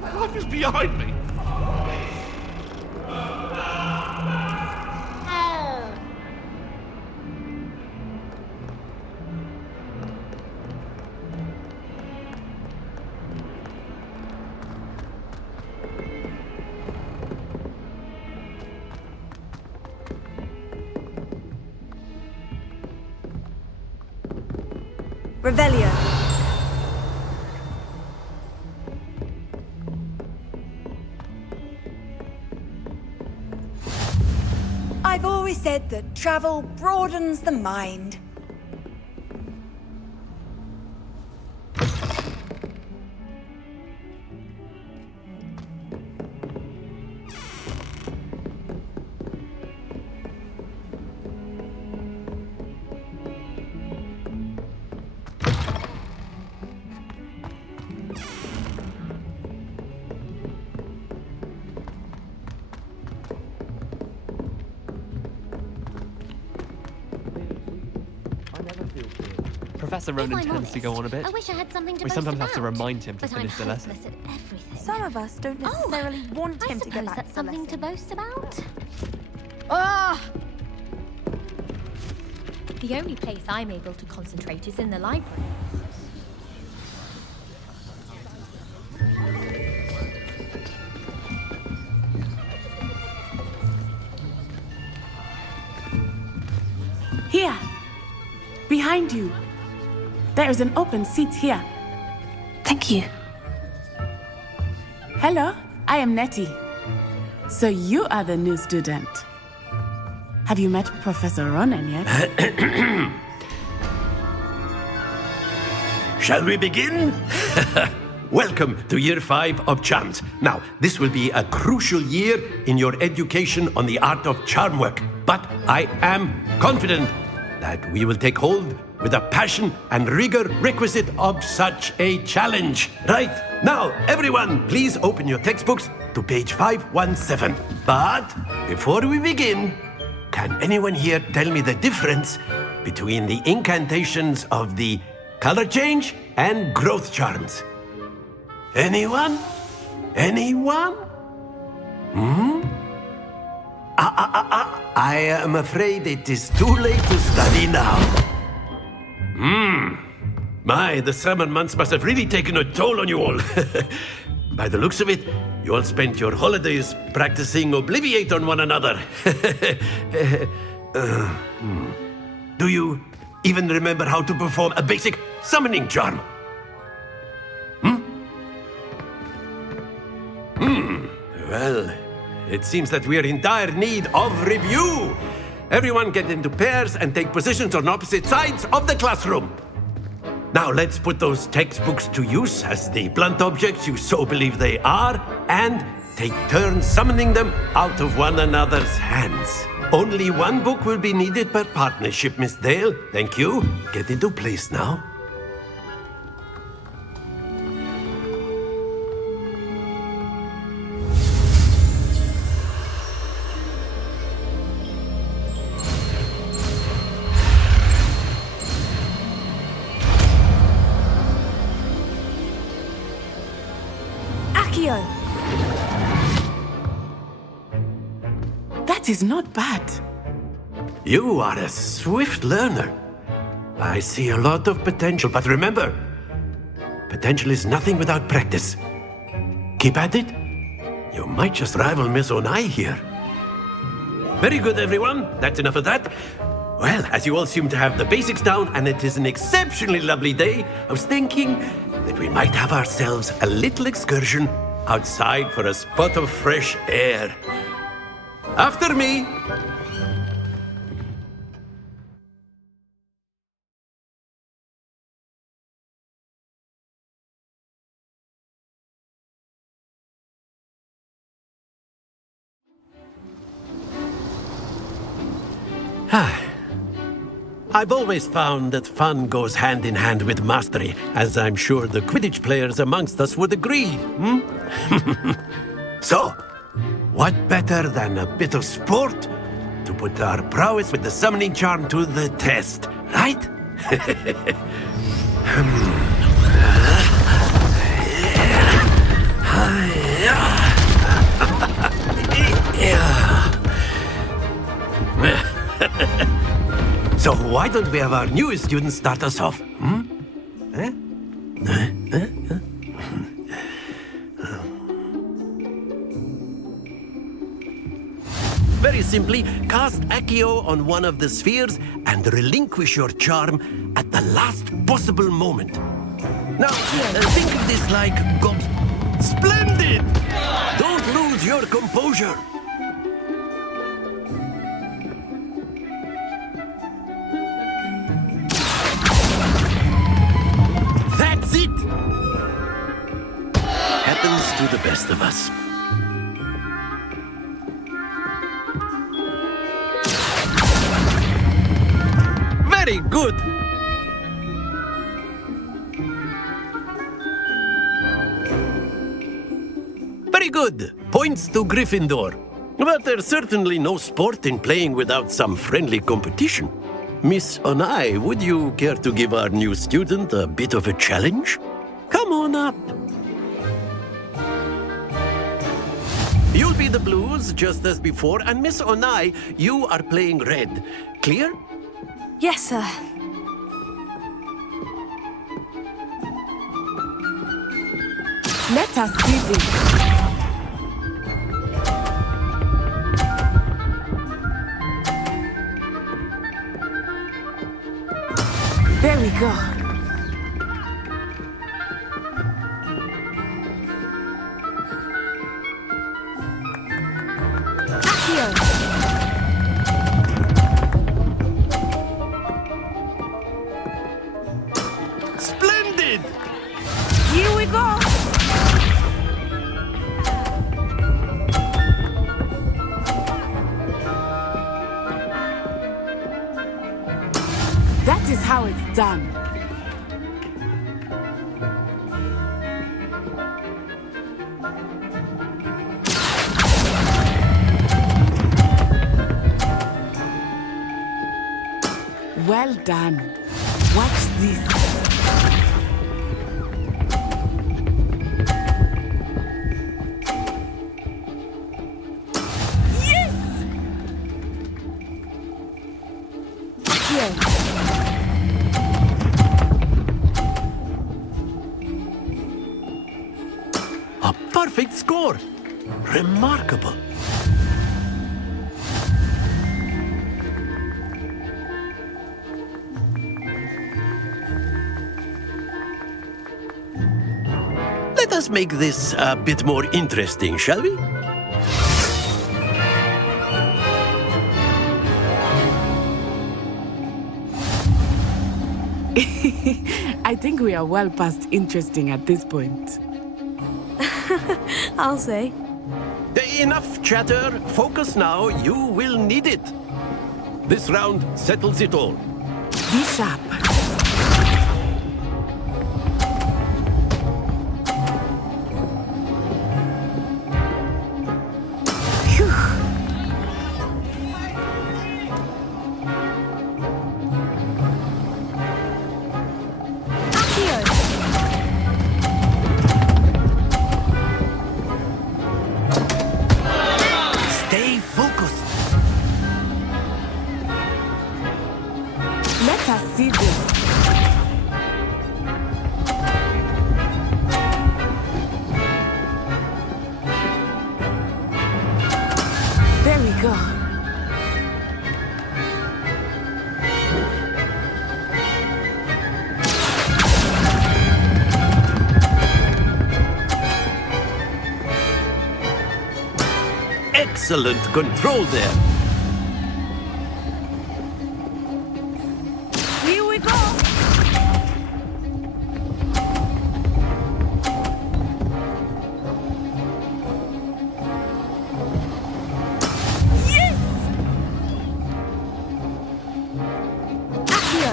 My life is behind me. Revelio. I've always said that travel broadens the mind. Professor Ronan tends to go on a bit. I wish I had something to We boast sometimes have to about. remind him to But finish the I'm lesson. hopeless at everything. Some of us don't necessarily want I him to go suppose back that's to something lesson. to boast about. Ah! The only place I'm able to concentrate is in the library. Here! Behind you! There is an open seat here. Thank you. Hello, I am Nettie. So you are the new student. Have you met Professor Ronan yet? Shall we begin? Welcome to Year 5 of Charms. Now, this will be a crucial year in your education on the art of charm work. But I am confident that we will take hold with the passion and rigor requisite of such a challenge. Right, now, everyone, please open your textbooks to page 517. But before we begin, can anyone here tell me the difference between the incantations of the color change and growth charms? Anyone? Anyone? I am afraid it is too late to study now. My, the summer months must have really taken a toll on you all. By the looks of it, you all spent your holidays practicing Obliviate on one another. Do you even remember how to perform a basic summoning charm? Well, it seems that we are in dire need of review. Everyone get into pairs and take positions on opposite sides of the classroom. Now let's put those textbooks to use as the blunt objects you so believe they are, and take turns summoning them out of one another's hands. Only one book will be needed per partnership, Miss Dale. Thank you. Get into place now. Accio! That is not bad. You are a swift learner. I see a lot of potential, but remember, potential is nothing without practice. Keep at it. You might just rival Miss Onai here. Very good, everyone. That's enough of that. Well, as you all seem to have the basics down, and it is an exceptionally lovely day, I was thinking that we might have ourselves a little excursion outside for a spot of fresh air. After me. I've always found that fun goes hand in hand with mastery, as I'm sure the Quidditch players amongst us would agree. So, what better than a bit of sport to put our prowess with the summoning charm to the test, right? So why don't we have our newest student start us off? Very simply, cast Accio on one of the spheres and relinquish your charm at the last possible moment. Now, think of this like Splendid! Don't lose your composure. That's it! Happens to the best of us. Very good! Very good! Points to Gryffindor. But there's certainly no sport in playing without some friendly competition. Miss Onai, would you care to give our new student a bit of a challenge? Come on up. You'll be the blues, just as before, and Miss Onai, you are playing red. Clear? Yes, sir. Let us see this. There we go. Splendid! Here we go. That is how it's done. Well done. Watch this. Yes! Here. A perfect score! Remarkable! Let us make this a bit more interesting, shall we? I think we are well past interesting at this point. I'll say. Enough chatter. Focus now. You will need it. This round settles it all. Be sharp. Phew. Stay focused. Let us see this. There we go. Excellent control there. Here we go. Yes! Accio.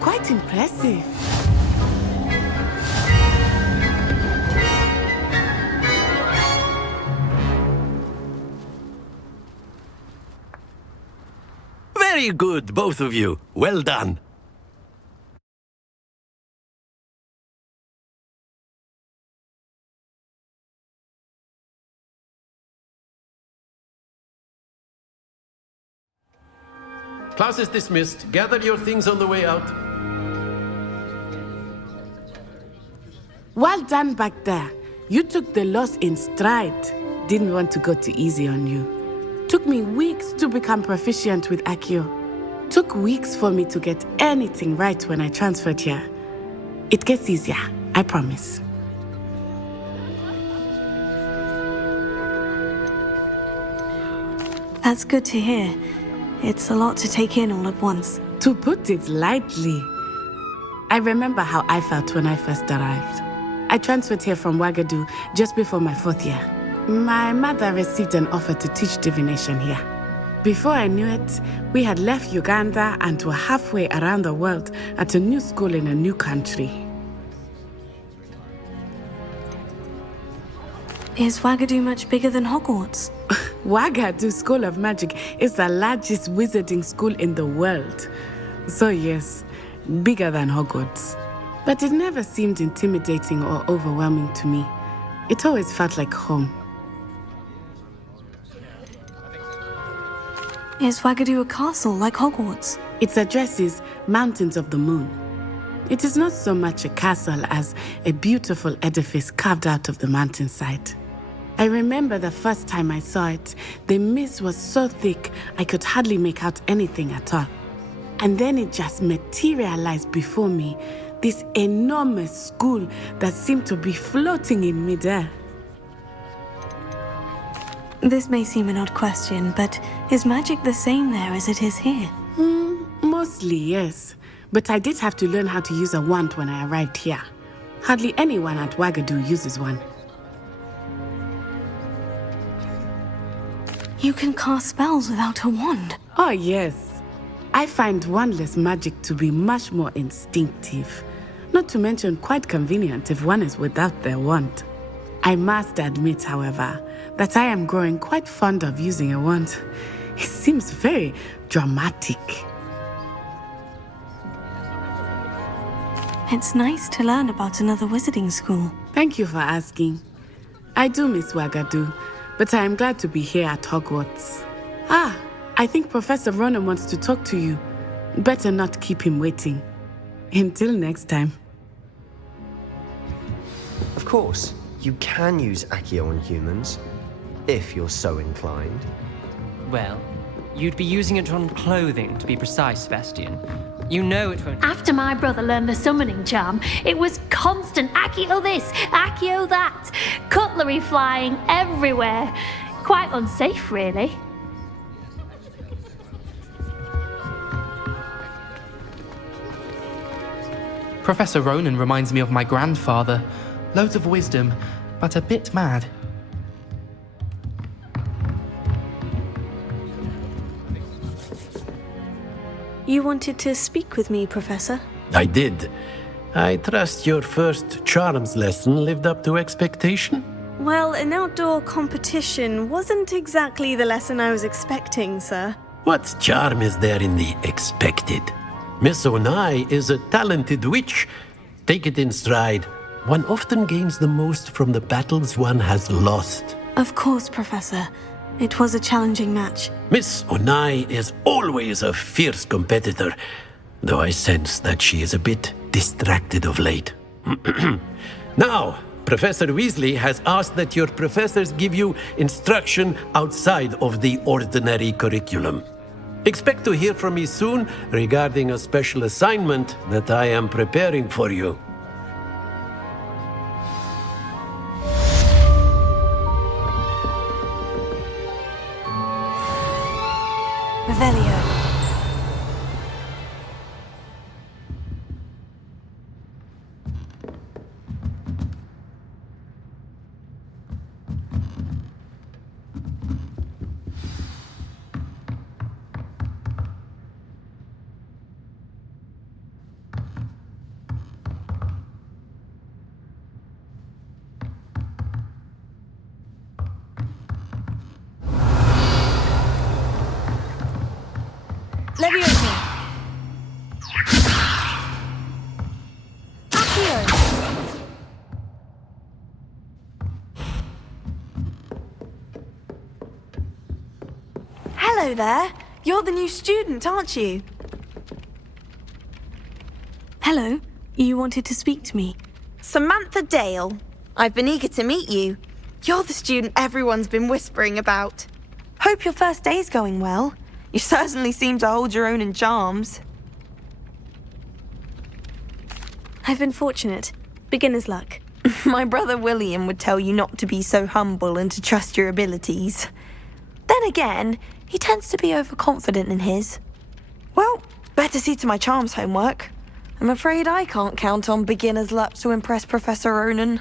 Quite impressive. Very good, both of you. Well done. Class is dismissed. Gather your things on the way out. Well done back there. You took the loss in stride. Didn't want to go too easy on you. Took me weeks to become proficient with Accio. Took weeks for me to get anything right when I transferred here. It gets easier, I promise. That's good to hear. It's a lot to take in all at once. To put it lightly, I remember how I felt when I first arrived. I transferred here from Wagadu just before my 4th year. My mother received an offer to teach divination here. Before I knew it, we had left Uganda and were halfway around the world at a new school in a new country. Is Wagadu much bigger than Hogwarts? Wagadu School of Magic is the largest wizarding school in the world. So yes, bigger than Hogwarts. But it never seemed intimidating or overwhelming to me. It always felt like home. Is Wagadu a castle like Hogwarts? Its address is Mountains of the Moon. It is not so much a castle as a beautiful edifice carved out of the mountainside. I remember the first time I saw it, the mist was so thick I could hardly make out anything at all. And then it just materialized before me, this enormous school that seemed to be floating in midair. This may seem an odd question, but is magic the same there as it is here? Mostly, yes. But I did have to learn how to use a wand when I arrived here. Hardly anyone at Wagadu uses one. You can cast spells without a wand. Oh, yes. I find wandless magic to be much more instinctive. Not to mention quite convenient if one is without their wand. I must admit, however, that I am growing quite fond of using a wand. It seems very dramatic. It's nice to learn about another wizarding school. Thank you for asking. I do miss Wagadu, but I am glad to be here at Hogwarts. I think Professor Ronan wants to talk to you. Better not keep him waiting. Until next time. Of course, you can use Accio on humans, if you're so inclined. Well, you'd be using it on clothing, to be precise, Sebastian. You know it won't... After my brother learned the summoning charm, it was constant Accio this, Accio that. Cutlery flying everywhere. Quite unsafe, really. Professor Ronan reminds me of my grandfather. Loads of wisdom, but a bit mad. You wanted to speak with me, Professor? I did. I trust your first charms lesson lived up to expectation? Well, an outdoor competition wasn't exactly the lesson I was expecting, sir. What charm is there in the expected? Miss Onai is a talented witch. Take it in stride. One often gains the most from the battles one has lost. Of course, Professor. It was a challenging match. Miss Onai is always a fierce competitor, though I sense that she is a bit distracted of late. Now, Professor Weasley has asked that your professors give you instruction outside of the ordinary curriculum. Expect to hear from me soon regarding a special assignment that I am preparing for you. Revelio. Hello there. You're the new student, aren't you? Hello. You wanted to speak to me. Samantha Dale. I've been eager to meet you. You're the student everyone's been whispering about. Hope your first day's going well. You certainly seem to hold your own in charms. I've been fortunate. Beginner's luck. My brother William would tell you not to be so humble and to trust your abilities. Then again, he tends to be overconfident in his. Well, better see to my charms homework. I'm afraid I can't count on beginner's luck to impress Professor Ronan.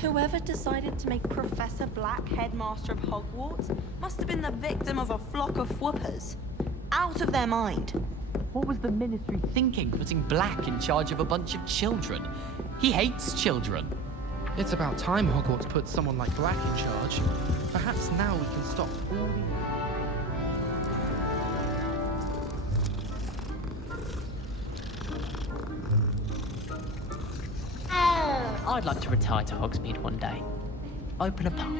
Whoever decided to make Professor Black headmaster of Hogwarts must have been the victim of a flock of whoopers. Out of their mind. What was the Ministry thinking, putting Black in charge of a bunch of children? He hates children. It's about time Hogwarts put someone like Black in charge. Perhaps now we can stop all the... I'd like to retire to Hogsmeade one day. Open a pub.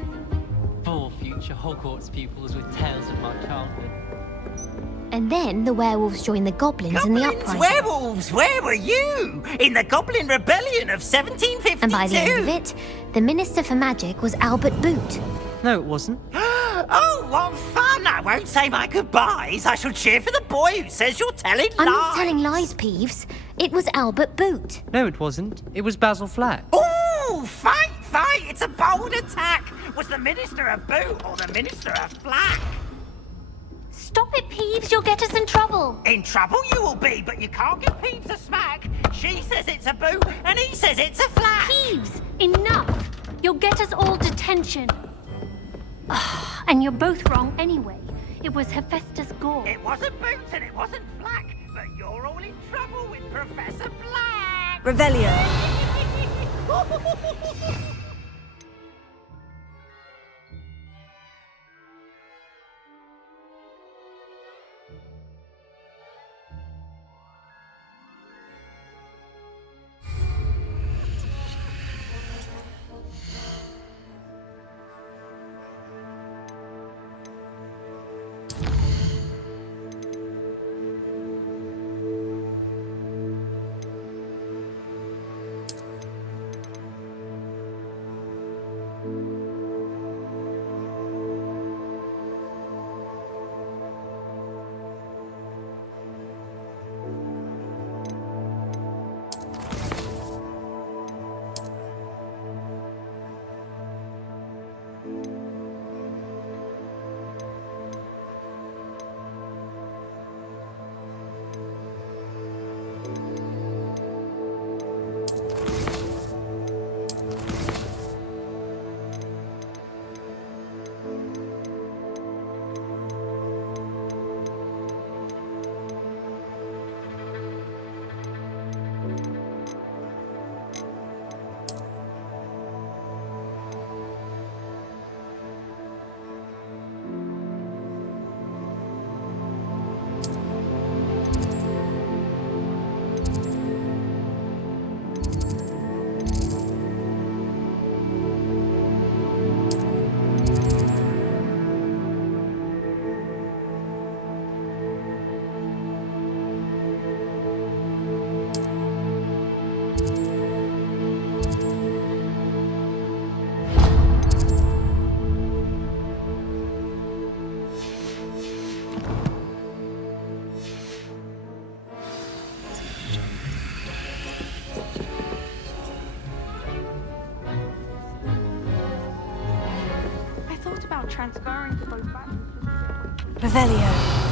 For future Hogwarts pupils with tales of my childhood. And then the werewolves joined the goblins in the uprising. Werewolves, where were you? In the Goblin Rebellion of 1752. And by the end of it, the Minister for Magic was Albert Boot. No, it wasn't. Oh, what fun! I won't say my goodbyes. I shall cheer for the boy who says you're telling lies. I'm not telling lies, Peeves. It was Albert Boot. No, it wasn't. It was Basil Flack. Ooh, fight! It's a bold attack. Was the Minister a Boot or the Minister a Flack? Stop it, Peeves. You'll get us in trouble. In trouble you will be, but you can't give Peeves a smack. She says it's a Boot and he says it's a Flack. Peeves, enough. You'll get us all detention. And you're both wrong anyway. It was Hephaestus Gore. It wasn't Boot and it wasn't Flack, but you're all in trouble with Professor Black. Revelio. Transferring to both batches. Revelio.